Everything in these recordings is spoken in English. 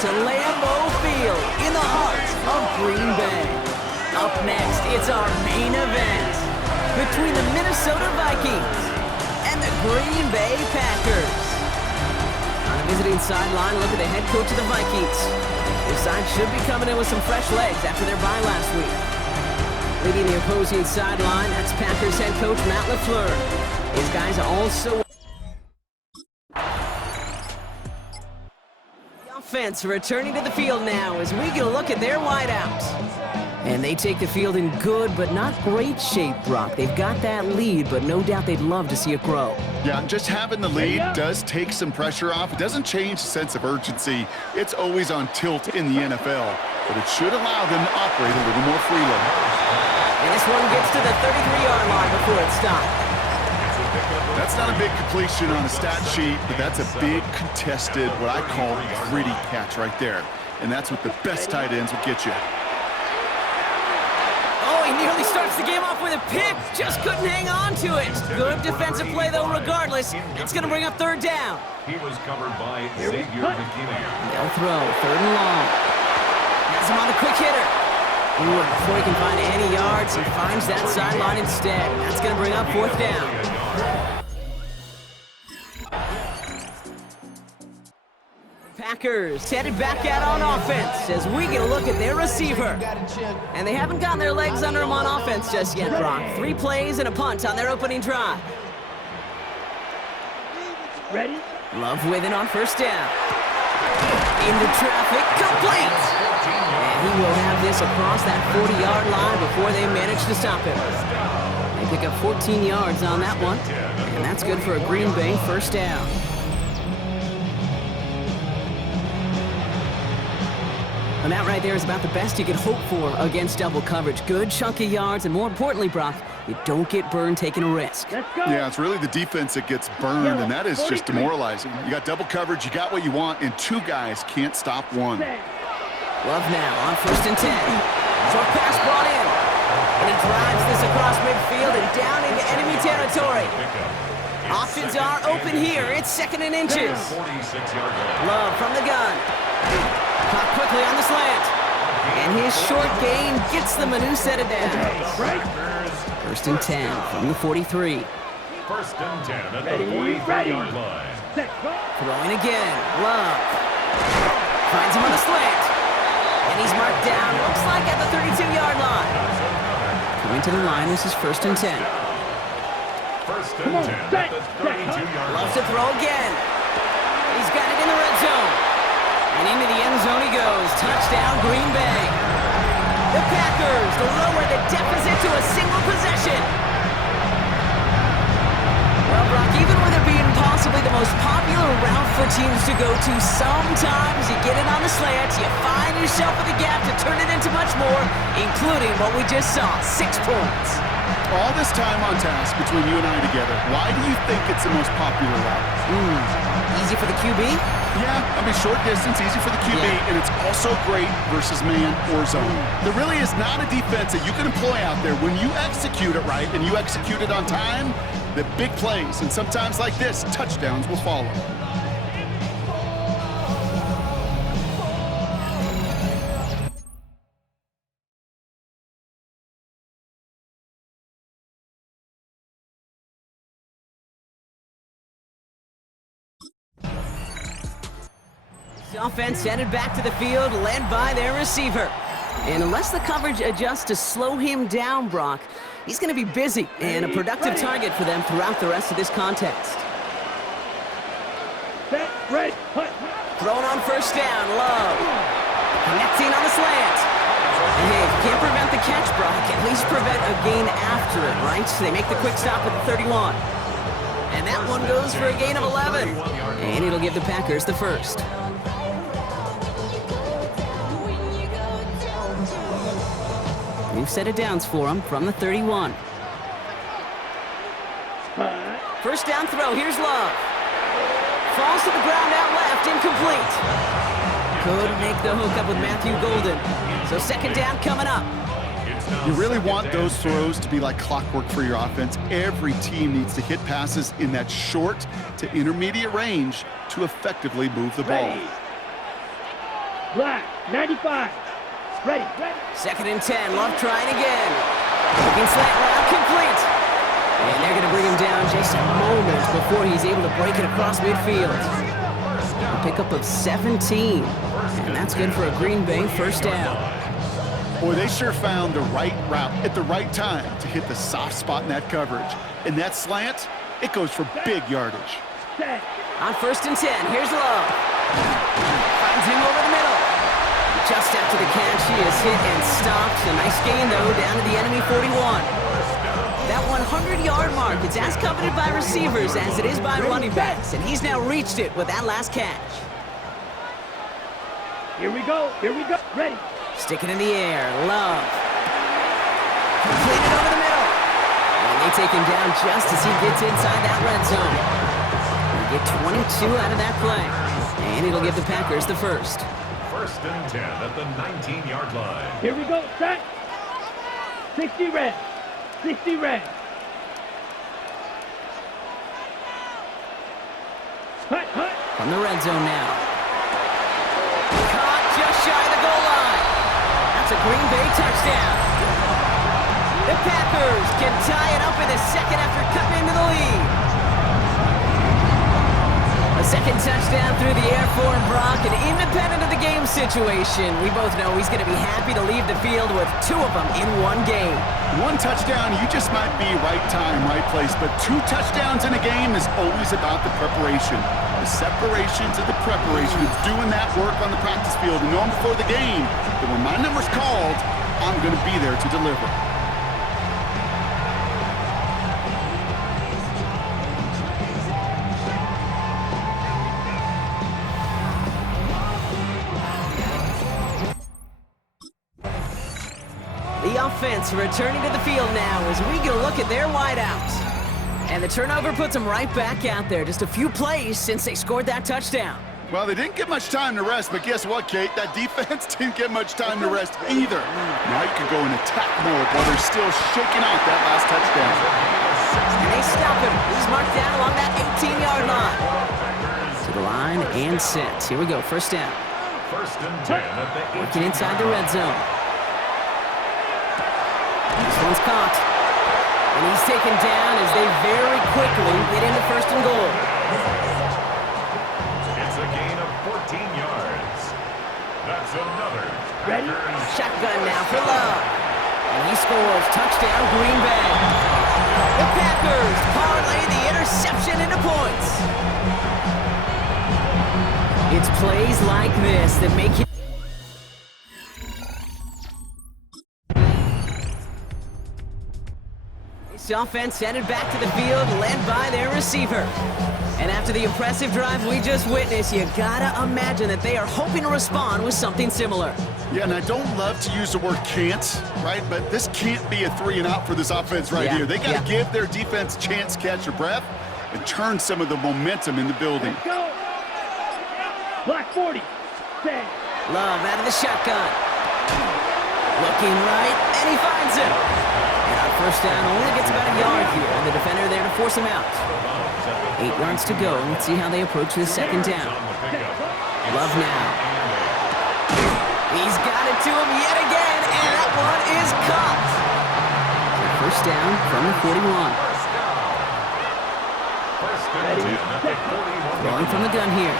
to Lambeau Field in the heart of Green Bay. Up next, it's our main event between the Minnesota Vikings and the Green Bay Packers. On the visiting sideline, look at the head coach of the Vikings. This side should be coming in with some fresh legs after their bye last week. Leading the opposing sideline, that's Packers head coach Matt LaFleur. His guys are also... The offense returning to the field now as we get a look at their wideouts. And they take the field in good but not great shape, Brock. They've got that lead, but no doubt they'd love to see it grow. Yeah, just having the lead does take some pressure off. It doesn't change the sense of urgency. It's always on tilt in the NFL, but it should allow them to operate a little more freely. And this one gets to the 33-yard line before it stopped. That's not a big completion on a stat sheet, but that's a big contested, what I call gritty catch right there. And that's what the best tight ends will get you. Oh, he nearly starts the game off with a pick. Just couldn't hang on to it. Good defensive play, though, regardless. It's going to bring up third down. He was covered by Xavier McKinney. They'll throw, third and long. Has him on a quick hitter. Ooh, and before he can find any yards, he finds that sideline instead. That's going to bring up fourth down. Packers headed back out on offense as we get a look at their receiver. And they haven't gotten their legs under him on offense just yet, Brock. 3 plays and a punt on their opening drive. Ready? Love with it on first down. Into traffic, complete! And he will have this across that 40-yard line before they manage to stop him. They pick up 14 yards on that one, and that's good for a Green Bay first down. And that right there is about the best you could hope for against double coverage. Good chunk of yards, and more importantly, Brock, you don't get burned taking a risk. Let's go. Yeah, it's really the defense that gets burned, and that is just demoralizing. You got double coverage, you got what you want, and 2 guys can't stop one. Love now on first and 10. Short pass brought in. And he drives this across midfield and down into enemy territory. Options are open here. It's 2nd and inches. Love from the gun. Caught quickly on the slant. And his short gain gets them a new set of downs. First and 10 from the 43. First and 10 at the 43-yard line. Throwing again. Love. Finds him on the slant. And he's marked down, looks like at the 32-yard line. Coming to the line, this is first and 10. First and 10 at the 32-yard line. Loves to throw again. He's got it in the red zone. And into the end zone he goes. Touchdown, Green Bay. The Packers lower the deficit to a single possession. Well, Brock, even with it being possibly the most popular route for teams to go to, sometimes you get it on the slant, you find yourself with a gap to turn it into much more, including what we just saw, 6 points. All this time on task between you and I together, why do you think it's the most popular route? Easy for the QB? Yeah, I mean, short distance, easy for the QB, and it's also great versus man or zone. There really is not a defense that you can employ out there. When you execute it right and you execute it on time, the big plays, and sometimes like this, touchdowns will follow. The offense headed back to the field, led by their receiver. And unless the coverage adjusts to slow him down, Brock, he's going to be busy and a productive target for them throughout the rest of this contest. Thrown on first down, Love. Connecting on the slant. And hey, if you can't prevent the catch, Brock, at least prevent a gain after it, right? So they make the quick stop at the 31. And that one goes for a gain of 11. And it'll give the Packers the first. New set of downs for him from the 31. First down throw, here's Love. Falls to the ground out left, incomplete. Couldn't make the hook up with Matthew Golden. So second down coming up. You really want those throws to be like clockwork for your offense. Every team needs to hit passes in that short to intermediate range to effectively move the ball. Black, 95. Ready. Second and 10. Love trying again. Looking slant route complete. And they're going to bring him down just a moment before he's able to break it across midfield. A pickup of 17. And that's good for a Green Bay first down. Boy, they sure found the right route at the right time to hit the soft spot in that coverage. And that slant, it goes for big yardage. On first and 10, here's Love. Finds him over the middle. Just after the catch, he is hit and stopped. A nice gain, though, down to the enemy 41. That 100-yard mark, it's as coveted by receivers as it is by running backs, and he's now reached it with that last catch. Here we go. Ready. Sticking in the air, Love. Completed over the middle. And they take him down just as he gets inside that red zone. They get 22 out of that play. And it'll give the Packers the first. First and 10 at the 19-yard line. Here we go. Set. 60 red. Hut. From the red zone now. Caught just shy of the goal line. That's a Green Bay touchdown. The Packers can tie it up in a second after cutting into the lead. A second touchdown through the air for Brock, and independent of the game situation, we both know he's going to be happy to leave the field with 2 of them in one game. 1 touchdown, you just might be right time, right place, but 2 touchdowns in a game is always about the preparation. The separation to the preparation. It's doing that work on the practice field and knowing before the game that when my number's called, I'm going to be there to deliver. The offense returning to the field now as we get a look at their wideouts. And the turnover puts them right back out there. Just a few plays since they scored that touchdown. Well, they didn't get much time to rest, but guess what, Kate? That defense didn't get much time to rest either. Now you can go in attack mode while they're still shaking out that last touchdown. And they stop him. He's marked down along that 18-yard line. To the line and set. Here we go, first down. First and 10 at the 18. Working inside the red zone. This one's caught. And he's taken down as they very quickly get into first and goal. It's a gain of 14 yards. That's another. Ready? Shotgun now for Love. And he scores. Touchdown, Green Bay. The Packers parlay the interception into points. It's plays like this that make you... This offense headed back to the field, led by their receiver. And after the impressive drive we just witnessed, you gotta imagine that they are hoping to respond with something similar. Yeah, and I don't love to use the word can't, right? But this can't be a 3 and out for this offense right here. They got to give their defense a chance to catch their breath and turn some of the momentum in the building. Let's go. Black 40. Stay. Love out of the shotgun. Looking right, and he finds him. And on first down, only gets about a yard here, and the defender there to force him out. 8 yards to go. Let's see how they approach this second down. Love now. He's got it to him yet again, and that one is caught. So first down from the 41. Throwing from the gun here.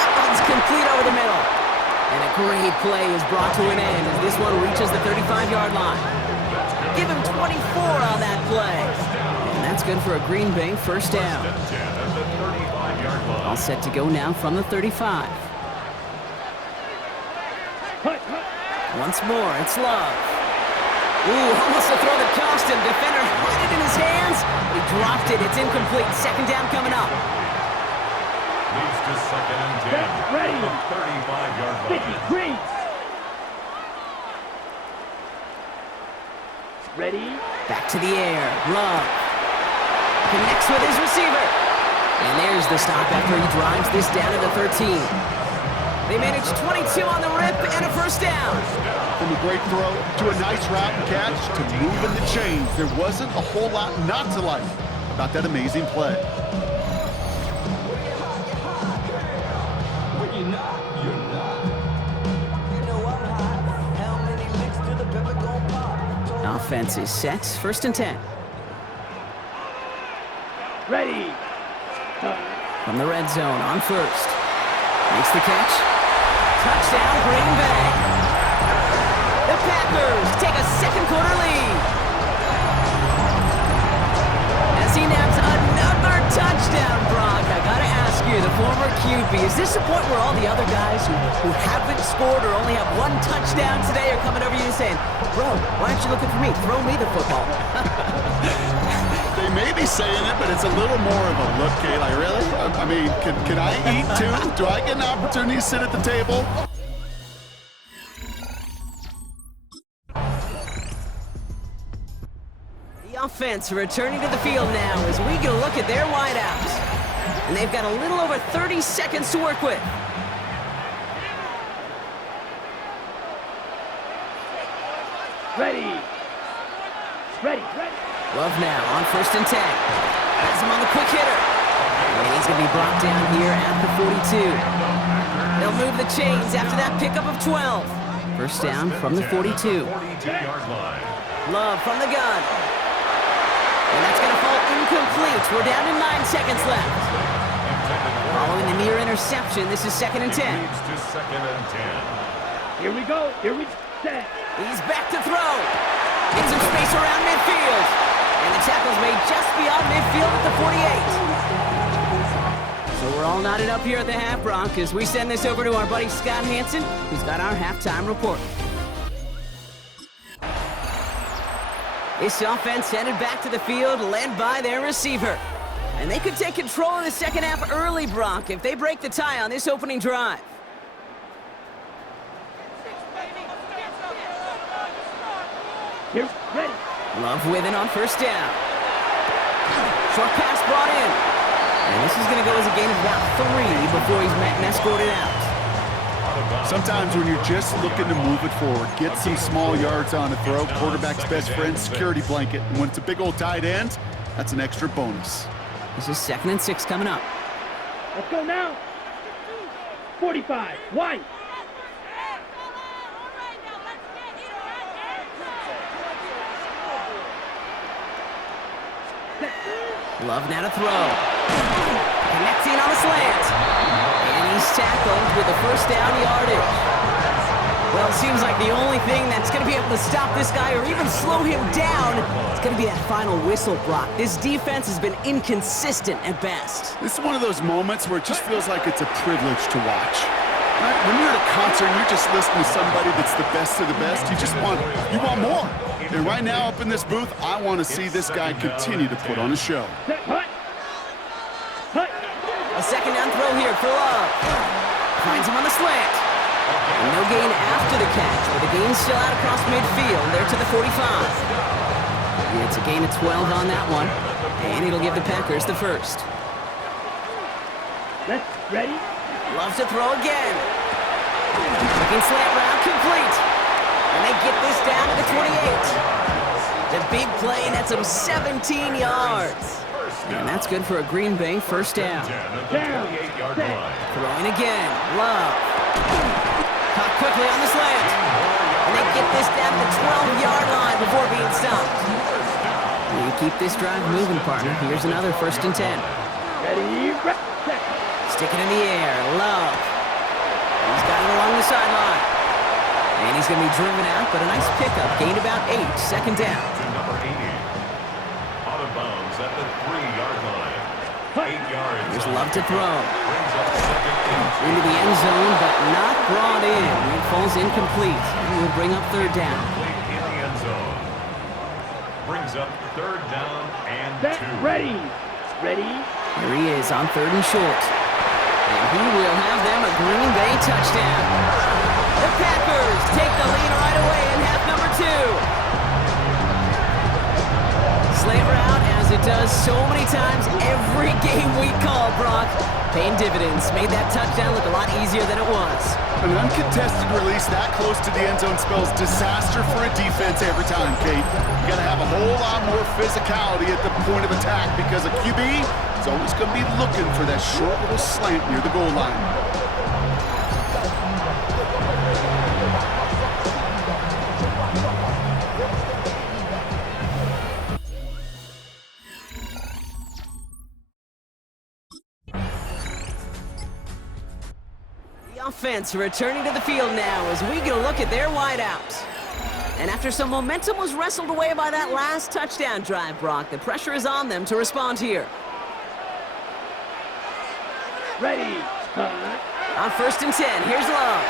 That one's complete over the middle. And a great play is brought to an end as this one reaches the 35-yard line. Give him 24 on that play. And that's good for a Green Bay first down. All set to go now from the 35. Once more, it's Love. Ooh, almost a throw that cost him. Defender had it in his hands. He dropped it. It's incomplete. Second down coming up. Leads to second and 10. Ready. The 35-yard line. 50. Green. Ready. Back to the air. Love. Connects with his receiver. And there's the stop after he drives this down to the 13. They managed 22 on the rip and a first down. From a great throw to a nice route and catch to moving the chains, there wasn't a whole lot not to like about that amazing play. When you're not, you're not. offense is set. 1st and 10. Ready. From the red zone on 1st. Makes the catch. Touchdown, Green Bay. The Packers take a second quarter lead. As he naps another touchdown, Brock. I gotta ask you, the former QB, is this the point where all the other guys who haven't scored or only have one touchdown today are coming over you and saying, bro, why aren't you looking for me? Throw me the football. They may be saying it, but it's a little more of a look, Kate. Like, really? I mean, can I eat too? Do I get an opportunity to sit at the table? The offense returning to the field now as we get a look at their wideouts. And they've got a little over 30 seconds to work with. Ready. Ready. Ready. Love now on 1st and 10. Has him on the quick hitter. And he's going to be brought down here at the 42. They'll move the chains after that pickup of 12. 1st down from the 42. 42-yard line. Love from the gun. And that's going to fall incomplete. We're down to 9 seconds left. Following the near interception, this is 2nd and 10. Leads to 2nd and 10. Here we go. Here we set. He's back to throw. Gets some space around midfield. And the tackle's made just beyond midfield at the 48. So we're all knotted up here at the half, Brock, as we send this over to our buddy Scott Hansen, who's got our halftime report. This offense headed back to the field, led by their receiver. And they could take control of the second half early, Brock, if they break the tie on this opening drive. Here. Ready. Love with it on 1st down. Short pass brought in. And this is going to go as a gain of about 3 before he's met and escorted out. Sometimes when you're just looking to move it forward, get some small yards on a throw, quarterback's best friend, security blanket. And when it's a big old tight end, that's an extra bonus. This is 2nd and 6 coming up. Let's go now. 45. White. Love now to throw. Connecting on the slant. And he's tackled with the 1st down yardage. Well, it seems like the only thing that's going to be able to stop this guy or even slow him down is going to be that final whistle, Brock. This defense has been inconsistent at best. This is one of those moments where it just feels like it's a privilege to watch. Right? When you're at a concert and you're just listening to somebody that's the best of the best, you want more. And right now up in this booth, I want to see this guy continue to put on a show. Set. Hut. Hut. A 2nd down throw here for Love. Finds him on the slant. And no gain after the catch, but the gain's still out across midfield. There to the 45. It's a gain of 12 on that one, and it'll give the Packers the 1st. Let's ready. Loves to throw again. Looking slant route complete. And they get this down to the 28. The big play, and that's some 17 yards. And that's good for a Green Bay 1st down. Down. Throwing again. Love. Caught quickly on the slant. And they get this down to the 12-yard line before being stopped. You keep this drive moving, partner. Here's another 1st and 10. Ready. Set. Stick it in the air. Love. He's got it along the sideline. And he's going to be driven out, but a nice pickup. Gained about 8. 2nd down. To number 80. Out of bounds at the 3-yard line. 8 yards. Here's Love to throw. Brings up 2nd and 2. Into the end zone, but not brought in. It falls incomplete. And will bring up 3rd down. Complete in the end zone. Brings up 3rd down and Set. 2. Ready. Ready. Here he is on 3rd and short. And he will have them a Green Bay touchdown. The Packers take the lead right away in half number 2. Slant route, as it does so many times every game we call, Brock. Paying dividends. Made that touchdown look a lot easier than it was. An uncontested release that close to the end zone spells disaster for a defense every time, Kate. You got to have a whole lot more physicality at the point of attack because a QB is always going to be looking for that short little slant near the goal line. offense returning to the field now as we get a look at their wideouts. And after some momentum was wrestled away by that last touchdown drive, Brock, the pressure is on them to respond here. Ready. On 1st and 10, here's Love.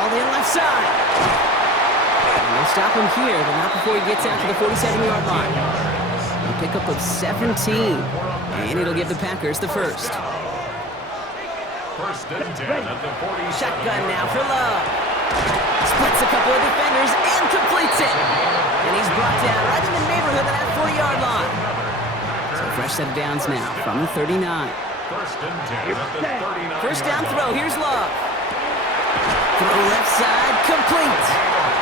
All in left side. And they'll stop him here, but not before he gets out to the 47-yard line. A pickup of 17, and it'll give the Packers the first. 1st and 10 at the 47. Shotgun now for Love. Splits a couple of defenders and completes it. And he's brought down right in the neighborhood of that 40-yard line. So a fresh set of downs now from the 39. 1st and 10 at the 39. First down throw, here's Love. Throw left side, complete.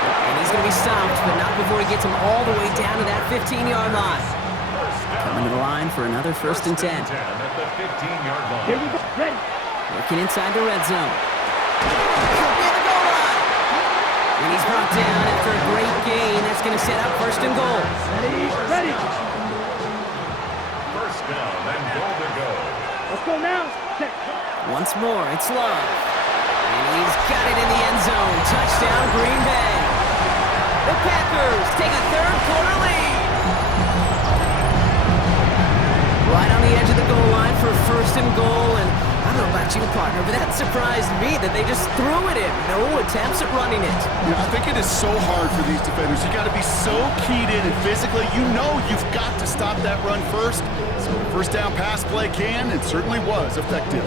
And he's going to be stopped, but not before he gets him all the way down to that 15-yard line. Coming to the line for another 1st and 10. At the 15-yard line. Here we go. Ready. Working inside the red zone. Could be the goal line. And he's brought down after a great gain. That's going to set up 1st and goal. Ready. 1st down and goal to go. Let's go now. Set. Once more, it's Love. And he's got it in the end zone. Touchdown, Green Bay. The Packers take a third-quarter lead. Right on the edge of the goal line for 1st and goal. And I don't know about you, partner, but that surprised me that they just threw it in. No attempts at running it. Yeah, I think it is so hard for these defenders. You got to be so keyed in and physically. You know you've got to stop that run first. So first down pass play can and certainly was effective.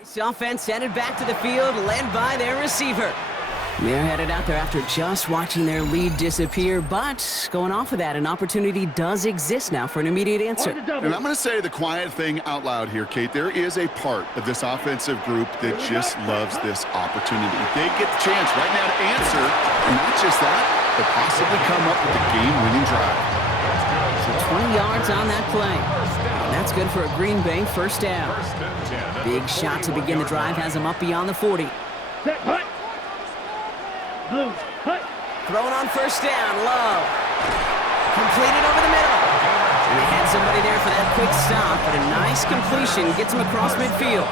This offense headed back to the field, led by their receiver. They're headed out there after just watching their lead disappear, but going off of that, an opportunity does exist now for an immediate answer. And I'm going to say the quiet thing out loud here, Kate. There is a part of this offensive group that just loves this opportunity. They get the chance right now to answer, and not just that, but possibly come up with a game-winning drive. So 20 yards on that play. And that's good for a Green Bay 1st down. Big shot to begin the drive has him up beyond the 40. Set. Hut. Blue. Hut. Throwing on 1st down, Love. Completed over the middle. And they had somebody there for that quick stop, but a nice completion gets him across midfield.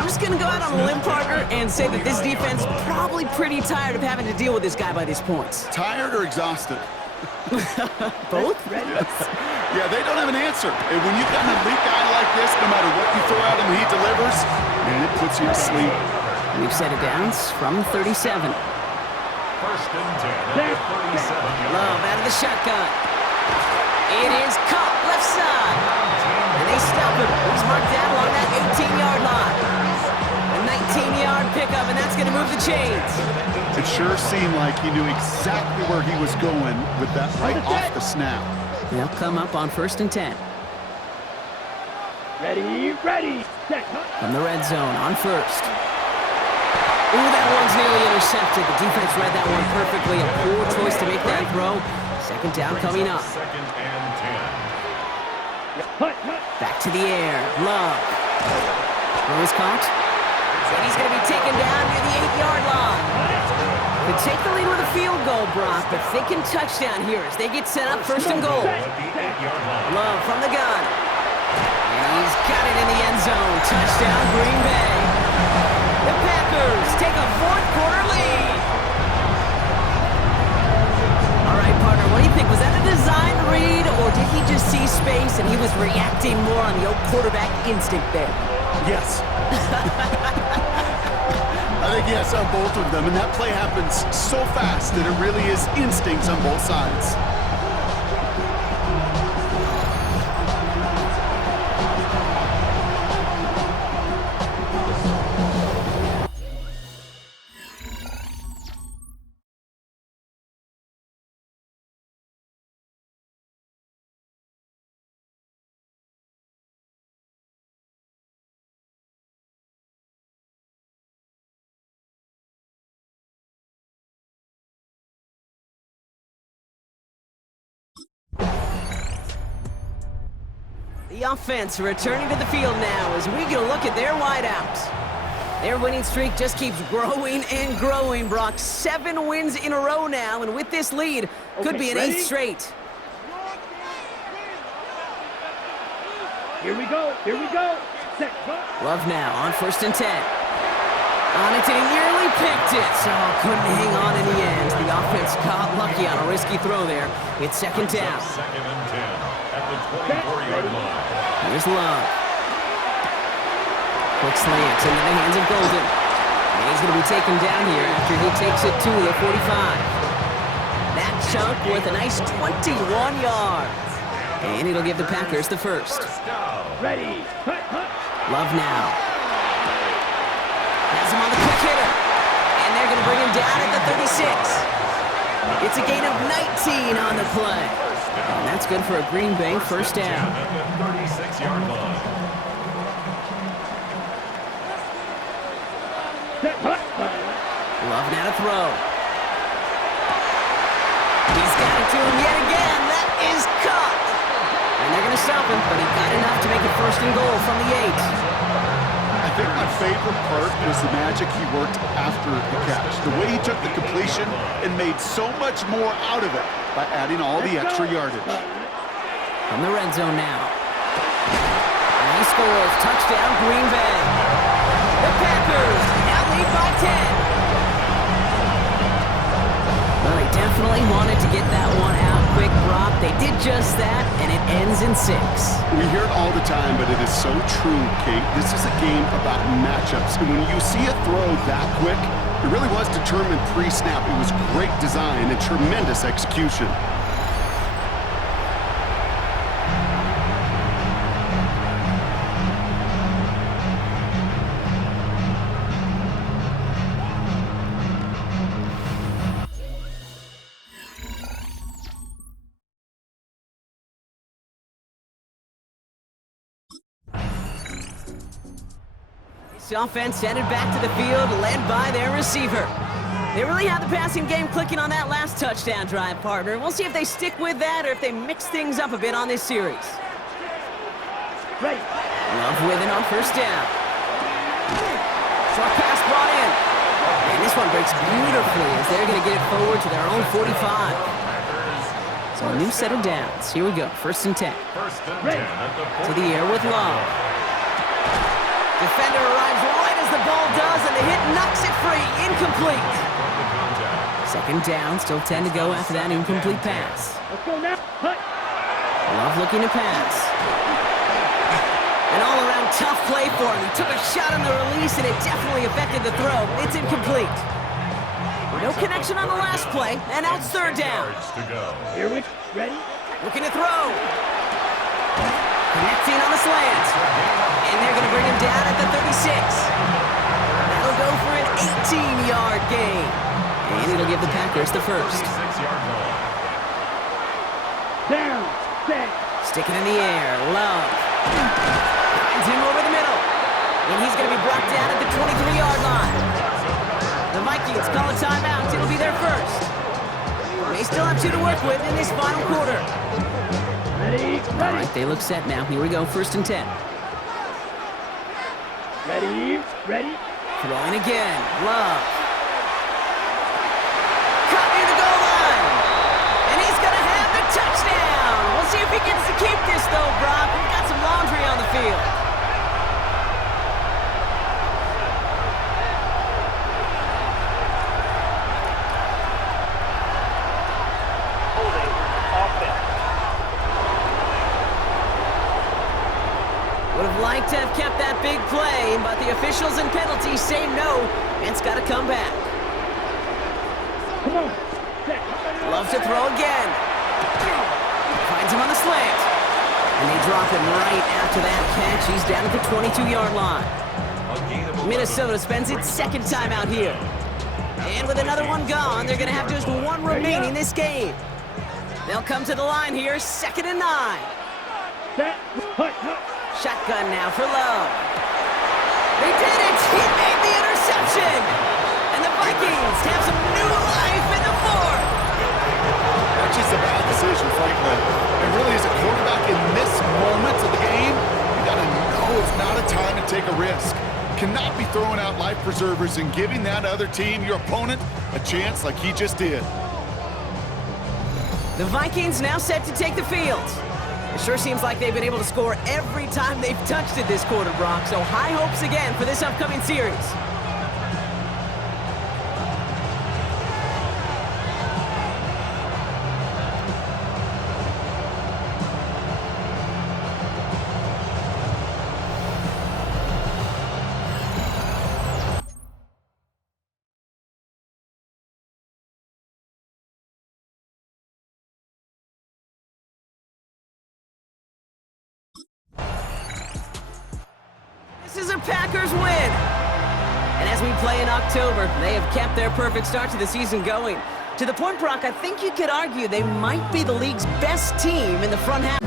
I'm just going to go out on a limb, partner, and say that this defense probably pretty tired of having to deal with this guy by these points. Tired or exhausted? Both? Yes. Yeah, they don't have an answer. And when you've got an elite guy like this, no matter what you throw at him, he delivers, man, it puts you to sleep. We've set it downs from 37. 1st and 10 at the 37. Love out of the shotgun. It is caught left side. And they stop him. He's marked down along that 18-yard line. A 19-yard pickup, and that's going to move the chains. It sure seemed like he knew exactly where he was going with that right off the snap. They'll come up on 1st and 10. Ready. Set. Hut. From the red zone on 1st. Ooh, that one's nearly intercepted. The defense read that one perfectly. A poor choice to make that throw. 2nd down coming up. 2nd and 10. Hut. Back to the air. Love. Throw is caught. And he's going to be taken down near the 8-yard line. Could take the lead with a field goal, Brock, but thinking touchdown here as they get set up 1st and goal. At the 8-yard line. Love from the gun. And he's got it in the end zone. Touchdown, Green Bay. The Packers take a 4th-quarter lead. All right, partner, what do you think? Was that a design read, or did he just see space and he was reacting more on the old quarterback instinct there? Yes. I think yes on both of them, and that play happens so fast that it really is instincts on both sides. The offense returning to the field now as we get a look at their wideouts. Their winning streak just keeps growing and growing, Brock. 7 wins in a row now, and with this lead, could be an 8th straight. Here we go. Here we go. Set. Love now on 1st and 10. On it, and he nearly picked it, so couldn't hang on in the end. The offense got lucky on a risky throw there. It's 2nd down. 2nd and 10 at the 24-yard line. Here's Love. Quick slant into the hands of Golden. And he's going to be taken down here after he takes it to the 45. That chunk worth a nice 21 yards. And it'll give the Packers the first. Ready. Love now. Has him on the quick hitter. And they're going to bring him down at the 36. It's a gain of 19 on the play. And that's good for a Green Bay first down. At the 36-yard line. Love now to throw. He's got it to him yet again. That is caught. And they're going to stop him, but he got enough to make it 1st and goal from the 8. I think my favorite part was the magic he worked after the catch. The way he took the completion and made so much more out of it by adding all the extra yardage. From the red zone now. And he scores. Touchdown, Green Bay. The Packers now lead by 10. Well, they definitely wanted to get that one out quick, Brock. They did just that, and it ends in 6. We hear it all the time, but it is so true, Kate. This is a game about matchups, and when you see a throw that quick, it really was determined pre-snap. It was great design and tremendous execution. This offense headed back to the field, led by their receiver. They really had the passing game clicking on that last touchdown drive, partner. We'll see if they stick with that or if they mix things up a bit on this series. Right. Love with it on 1st down. Short pass brought in. And this one breaks beautifully as they're going to get it forward to their own 45. So a new set of downs. Here we go, 1st and 10. 1st and 10 at the 40. To the air with Love. Defender arrives right as the ball does, and the hit knocks it free. Incomplete. 2nd down, still 10 to go after that incomplete pass. Let's go now. Hut. Love looking to pass. An all-around tough play for him. He took a shot on the release, and it definitely affected the throw. It's incomplete. No connection on the last play, and now it's 3rd down. Here we ready. Looking to throw. Connecting on the slant. And they're going to bring him down at the 36. That'll go for an 18-yard gain. And it'll give the Packers the first. 36-yard line. Down. Set. Sticking in the air. Love. Finds him over the middle. And he's going to be brought down at the 23-yard line. The Vikings call a timeout. It'll be their first. They still have 2 to work with in this final quarter. Ready. All right, they look set now. Here we go, 1st and 10. Ready. Ready. Throwing again. Love. Cut near the goal line. And he's going to have the touchdown. We'll see if he gets to keep this, though, Brock. We've got some laundry on the field. Would have liked to have kept that big play, but the officials and penalties say no, and it's got to come back. Come on. Set. Love to throw again. Finds him on the slant. And they drop him right after that catch. He's down at the 22-yard line. Minnesota spends its 2nd time out here. And with another one gone, they're going to have just 1 remaining this game. They'll come to the line here, 2nd and 9. Set. Hut. Hut. Shotgun now for Love. They did it! He made the interception! And the Vikings have some new life in the 4th! That's just a bad decision, frankly. And really, as a quarterback in this moment of the game, Cannot be throwing out life preservers and giving that other team, your opponent, a chance like he just did. The Vikings now set to take the field. It sure seems like they've been able to score every time they've touched it this quarter, Brock, so high hopes again for this upcoming series. This is a Packers win. And as we play in October, they have kept their perfect start to the season going. To the point, Brock, I think you could argue they might be the league's best team in the front half.